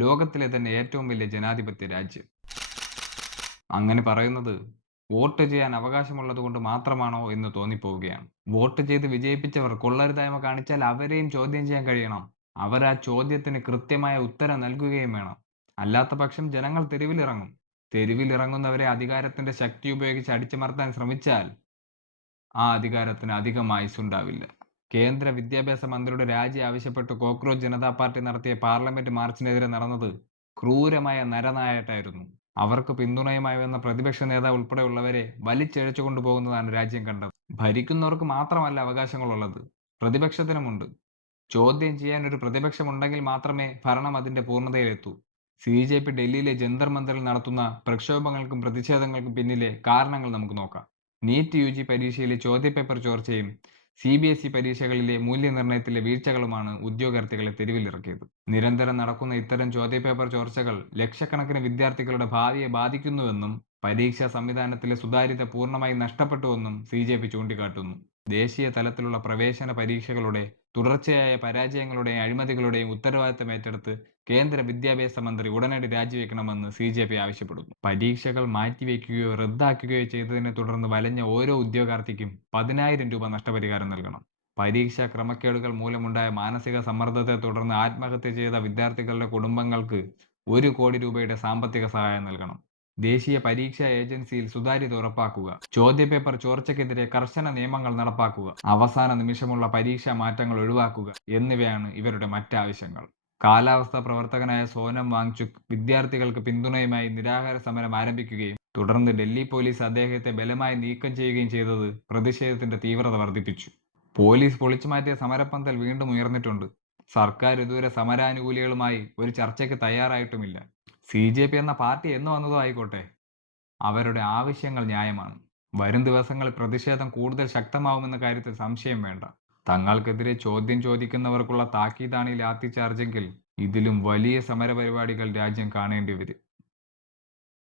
ലോകത്തിലെ തന്നെ ഏറ്റവും വലിയ ജനാധിപത്യ രാജ്യം. അങ്ങനെ പറയുന്നത് വോട്ട് ചെയ്യാൻ അവകാശമുള്ളത് കൊണ്ട് മാത്രമാണോ എന്ന് തോന്നിപ്പോവുകയാണ്. വോട്ട് ചെയ്ത് വിജയിപ്പിച്ചവർ കൊള്ളരുതായ്മ കാണിച്ചാൽ അവരെയും ചോദ്യം ചെയ്യാൻ കഴിയണം. അവർ ആ ചോദ്യത്തിന് കൃത്യമായ ഉത്തരം നൽകുകയും വേണം. അല്ലാത്തപക്ഷം ജനങ്ങൾ തെരുവിലിറങ്ങും. തെരുവിലിറങ്ങുന്നവരെ അധികാരത്തിന്റെ ശക്തി ഉപയോഗിച്ച് അടിച്ചമർത്താൻ ശ്രമിച്ചാൽ ആ അധികാരത്തിന് അധികം ആയുസ്സുണ്ടാവില്ല. കേന്ദ്ര വിദ്യാഭ്യാസ മന്ത്രിയുടെ രാജി ആവശ്യപ്പെട്ട് കോക്രോച്ച് ജനതാ പാർട്ടി നടത്തിയ പാർലമെന്റ് മാർച്ചിനെതിരെ നടന്നത് ക്രൂരമായ നരനായാട്ടായിരുന്നു. അവർക്ക് പിന്തുണയുമായി വന്ന പ്രതിപക്ഷ നേതാവ് ഉൾപ്പെടെയുള്ളവരെ വലിച്ചിഴച്ചു കൊണ്ടുപോകുന്നതാണ് രാജ്യം കണ്ടത്. ഭരിക്കുന്നവർക്ക് മാത്രമല്ല അവകാശങ്ങളുള്ളത്, പ്രതിപക്ഷത്തിനുമുണ്ട്. ചോദ്യം ചെയ്യാൻ ഒരു പ്രതിപക്ഷമുണ്ടെങ്കിൽ മാത്രമേ ഭരണം അതിന്റെ പൂർണ്ണതയിലെത്തൂ. CJP ഡൽഹിയിലെ ജന്തർ മന്ദറിൽ നടത്തുന്ന പ്രക്ഷോഭങ്ങൾക്കും പ്രതിഷേധങ്ങൾക്കും പിന്നിലെ കാരണങ്ങൾ നമുക്ക് നോക്കാം. നീറ്റ് UG പരീക്ഷയിലെ ചോദ്യപേപ്പർ ചോർച്ചയും CBSE പരീക്ഷകളിലെ മൂല്യനിർണ്ണയത്തിലെ വീഴ്ചകളുമാണ് ഉദ്യോഗാർത്ഥികളെ തെരുവിലിറക്കിയത്. നിരന്തരം നടക്കുന്ന ഇത്തരം ചോദ്യപേപ്പർ ചോർച്ചകൾ ലക്ഷക്കണക്കിന് വിദ്യാർത്ഥികളുടെ ഭാവിയെ ബാധിക്കുന്നുവെന്നും പരീക്ഷാ സംവിധാനത്തിലെ സുതാര്യത പൂർണ്ണമായി നഷ്ടപ്പെട്ടുവെന്നും CJP ചൂണ്ടിക്കാട്ടുന്നു. ദേശീയ തലത്തിലുള്ള പ്രവേശന പരീക്ഷകളുടെ തുടർച്ചയായ പരാജയങ്ങളുടെയും അഴിമതികളുടെയും ഉത്തരവാദിത്തം ഏറ്റെടുത്ത് കേന്ദ്ര വിദ്യാഭ്യാസ മന്ത്രി ഉടനടി രാജിവെക്കണമെന്ന് CJP ആവശ്യപ്പെടുന്നു. പരീക്ഷകൾ മാറ്റിവെക്കുകയോ റദ്ദാക്കുകയോ ചെയ്തതിനെ തുടർന്ന് വലഞ്ഞ ഓരോ ഉദ്യോഗാർത്ഥിക്കും 10,000 രൂപ നഷ്ടപരിഹാരം നൽകണം. പരീക്ഷാ ക്രമക്കേടുകൾ മൂലമുണ്ടായ മാനസിക സമ്മർദ്ദത്തെ തുടർന്ന് ആത്മഹത്യ ചെയ്ത വിദ്യാർത്ഥികളുടെ കുടുംബങ്ങൾക്ക് 1 കോടി രൂപയുടെ സാമ്പത്തിക സഹായം നൽകണം. ദേശീയ പരീക്ഷാ ഏജൻസിയിൽ സുതാര്യത ഉറപ്പാക്കുക. ചോദ്യപേപ്പർ ചോർച്ചയ്ക്കെതിരെ കർശന നിയമങ്ങൾ നടപ്പാക്കുക. അവസാന നിമിഷമുള്ള പരീക്ഷാ മാറ്റങ്ങൾ ഒഴിവാക്കുക എന്നിവയാണ് ഇവരുടെ മറ്റാവശ്യങ്ങൾ. കാലാവസ്ഥാ പ്രവർത്തകനായ സോനം വാങ്ചുക് വിദ്യാർത്ഥികൾക്ക് പിന്തുണയുമായി നിരാഹാര സമരം ആരംഭിക്കുകയും തുടർന്ന് ഡൽഹി പോലീസ് അദ്ദേഹത്തെ ബലമായി നീക്കം ചെയ്യുകയും ചെയ്തത് പ്രതിഷേധത്തിന്റെ തീവ്രത വർദ്ധിപ്പിച്ചു. പോലീസ് പൊളിച്ചുമാറ്റിയ സമരപ്പന്തൽ വീണ്ടും ഉയർന്നിട്ടുണ്ട്. സർക്കാർ ഇതുവരെ സമരാനുകൂലികളുമായി ഒരു ചർച്ചയ്ക്ക് തയ്യാറായിട്ടുമില്ല. CJP എന്ന പാർട്ടി എന്ന് വന്നതോ ആയിക്കോട്ടെ, അവരുടെ ആവശ്യങ്ങൾ ന്യായമാണ്. വരും ദിവസങ്ങളിൽ പ്രതിഷേധം കൂടുതൽ ശക്തമാവുമെന്ന കാര്യത്തിൽ സംശയം വേണ്ട. തങ്ങൾക്കെതിരെ ചോദ്യം ചോദിക്കുന്നവർക്കുള്ള താക്കീതാണ് ഈ ലാത്തി ചാർജെങ്കിൽ ഇതിലും വലിയ സമരപരിപാടികൾ രാജ്യം കാണേണ്ടി വരും.